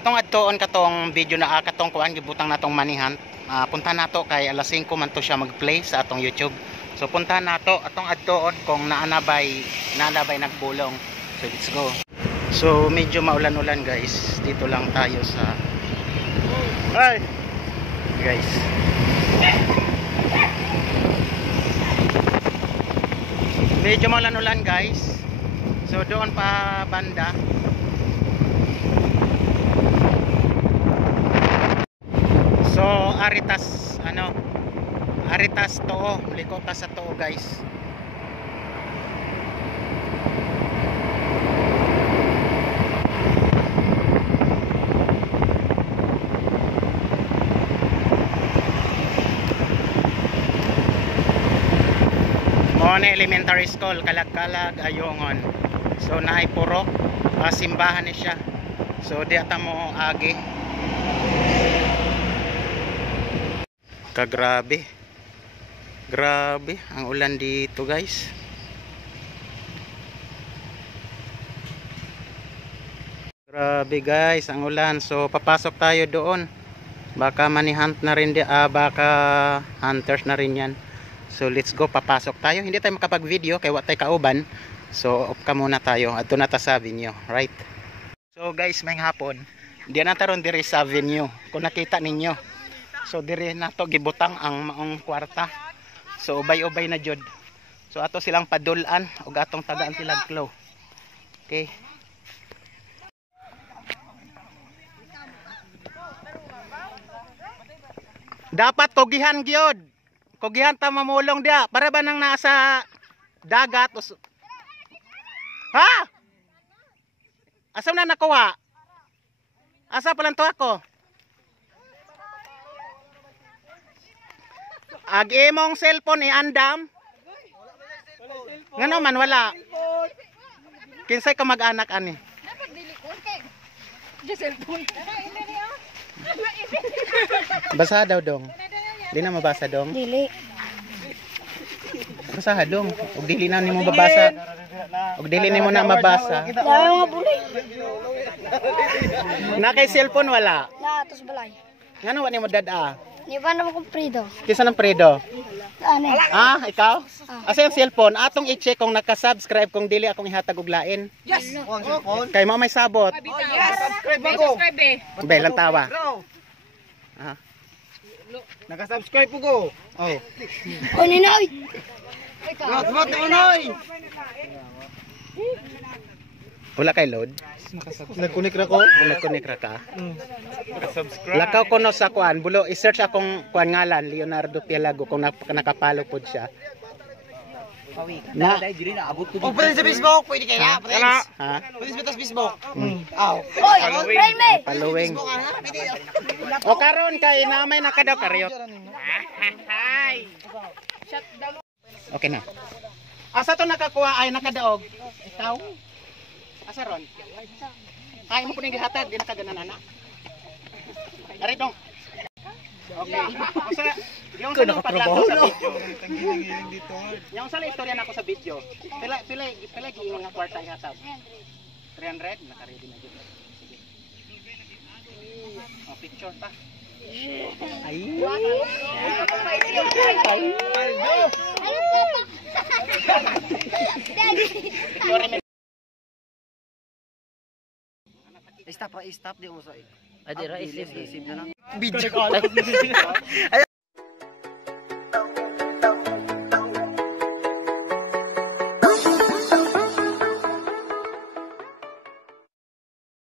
Itong adtoon katong video na katong kuan gibutang natong manihan. Punta nato kay alas 5 man to siya mag-play sa atong YouTube. So punta nato atong adtoon kung naanabay nagbulong. So let's go. So medyo maulan-ulan guys. Dito lang tayo sa Hi guys. Medyo maulan-ulan guys. So doon pa banda. So Aritas Too, likot ta sa Too guys. Mone elementary school Kalag-Kalag Ayungon. So naay purok simbahan ni siya. So di ata mo agi. Grabe ang ulan dito guys. Grabe guys ang ulan. So papasok tayo doon. Baka manihunt na rin baka hunters na rin yan. So let's go, papasok tayo. Hindi tayo makapag video kay watay kauban. So off ka muna tayo. Ato na ta sa venue, right? So guys, may hapon. Di na taron diri sa venue. Kung nakita ninyo. So diri nato gibutang ang maong kwarta. So ubay-ubay na jud. So ato silang padulan ug atong tagaan sila glow. Okay. Dapat kogihan gyud. Kogihan ta mamulong dia para ba nang nasa dagat. Ha? Asa na nakuha? Asa palang to ako? Agi mong cellphone iandam. Ngano man wala. Kinsay ka mag-anak ani? Dapat dili ko kay. Di cellphone. Basa daw dong. Di na mabasa dong. Dili. Basa dong. Ug dili na nimo mabasa. Ug dili nimo na mabasa. Daw nga buli. Na kay cellphone wala. Na tos balay. Ngano wa nimo dada? Ni ba na mo kumprido? Kisa ng predo? Ani. Ikaw? Asa yung cellphone? Atong i-check kung naka-subscribe kung dili akong ihatag og lain. Yes. Kay mo may sabot. Yes. Subscribe ako. Belang tawa. Naka-subscribe ko. Oh. O ninoy. What noy? Wala kay load. Nagkunik ra ko. Nagkunik ra ka. Lakaw ko no sa kuan, bulo i-search akong kuan ngalan Leonardo Pialago kung nakapalo pod siya. Na diri na abot ko. O pwede sa Facebook, pwede kay na. Ha? Pwede sa Facebook. Aw. Oy, friend me. Following. O karon kay namay nakadaw karyot. Okay na. Asa to nakakuha ay nakadaog? Ikaw? Asa ron? Ay mo puning gihatag di nakaganana. Ari dong. Okay. Usa yung sa nakatrabaho sa video. Yung sa istorya nako sa video. Pila giingon nga kwarta ihatag. 300 naka-ready na jud. Oh, picture ta. Ay. Stop di mo sa. Adira isip na lang. Video.